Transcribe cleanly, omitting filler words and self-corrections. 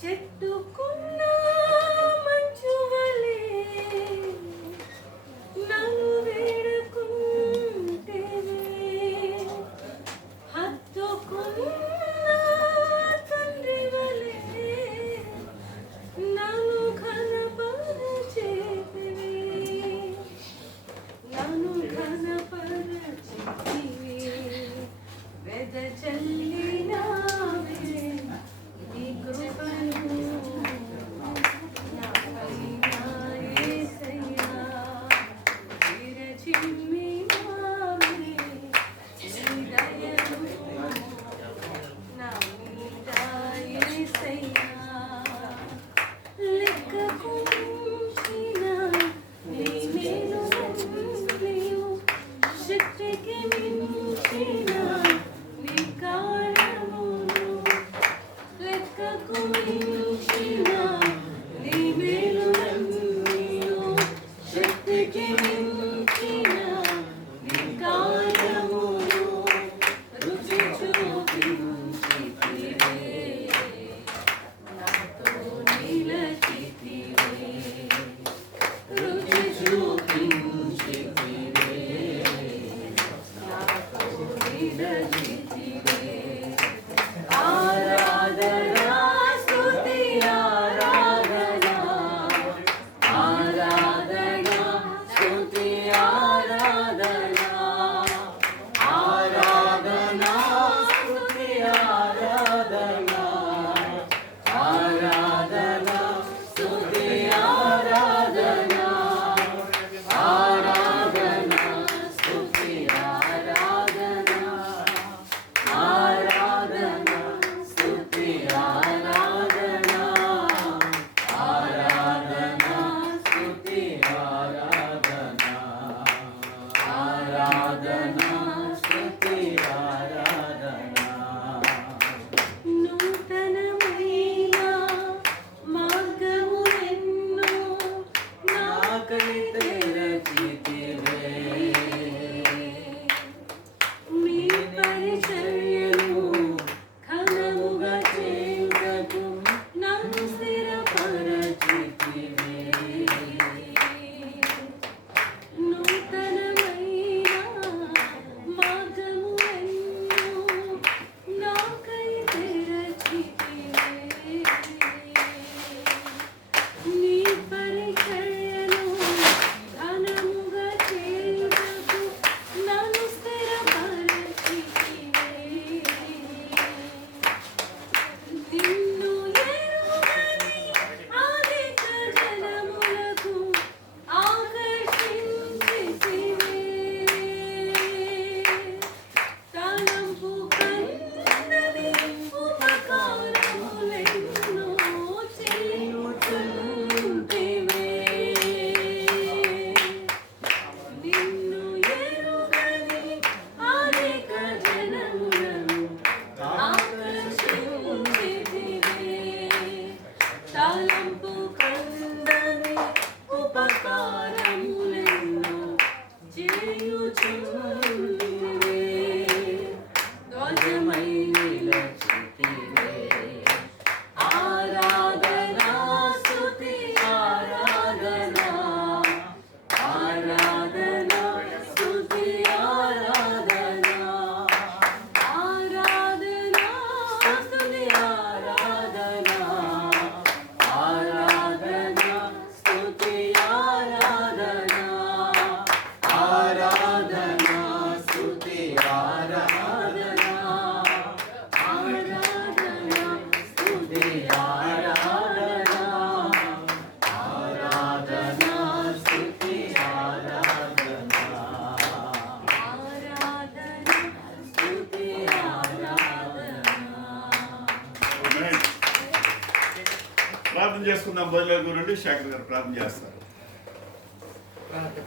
చెట్టుకున్న మంచు వలె నన్ను వేడుకుంటేనే హత్తుకున్న తండ్రి వలె నన్ను ఘనపరచేతివి వెదజల్లినావే నీ కృపను నాపైన యేసయ్యా విరచిమ్మినావే నీ దయను నా మీద యేసయ్యా లెక్కకు మించిన నీ మేలులన్నీయు శక్తికి మించిన నీ కార్యములు లెక్కకు మించిన నీ మేలులన్నీయు శక్తికి మించిన నీ కార్యములు రుచి చూపించితివే నాతో నిలచితివే రుచి చూపించితివే నాతో నిలచితివే ఆరాధనా స్తుతి ఆరాధనా ఆరాధనా స్తుతి ఆరాధనా ఆరాధనా స్తుతి ఆరాధనా ఆరాధనా స్తుతి ఆరాధనా ఆరాధనా స్తుతి ఆరాధనా ఆరాధనా స్తుతి ఆరాధనా ఆరాధనా స్తుతి ఆరాధనా ఆరాధనా స్తుతి ఆరాధనా నూతనమైన మార్గములెన్నో నాకై తెరచితివే మీ పరిచర్యను ఘనముగా చేయుటకు నన్ను స్థిరపరచితివే నూతనమైన మార్గములెన్నో నాకై తెరచితివే నీ పరిచర్యను ఘనముగా చేయుటకు నన్ను స్థిరపరచితివే నిన్ను ఎరుగని అధిక జనములకు ఆకర్షించితివే తలంపు కన్నది ఉపకారములెన్నో చేయుచుంటివే నిన్ను ఎరుగని అధిక జనములను ఆకర్షించితివే తలంపు కందని ఉపకారములెన్నో చేయుచుంటివే ధ్వజమై నిలచితివే ఆరాధనా స్తుతి ఆరాధనా ఆరాధనా స్తుతి ఆరాధనా ఆరాధనా స్తుతి ఆరాధనా ఆరాధనా స్తుతి ఆరాధనా ఆరాధనా స్తుతి ఆరాధనా ఆరాధనా స్తుతి ఆరాధనా ఆరాధనా స్తుతి ఆరాధనా ఆరాధనా స్తుతి ఆరాధనా ప్రార్థన చేసుకుందాం. బదులు గురుండి శేఖర్ గారు ప్రార్థన చేస్తారు. ప్రార్థన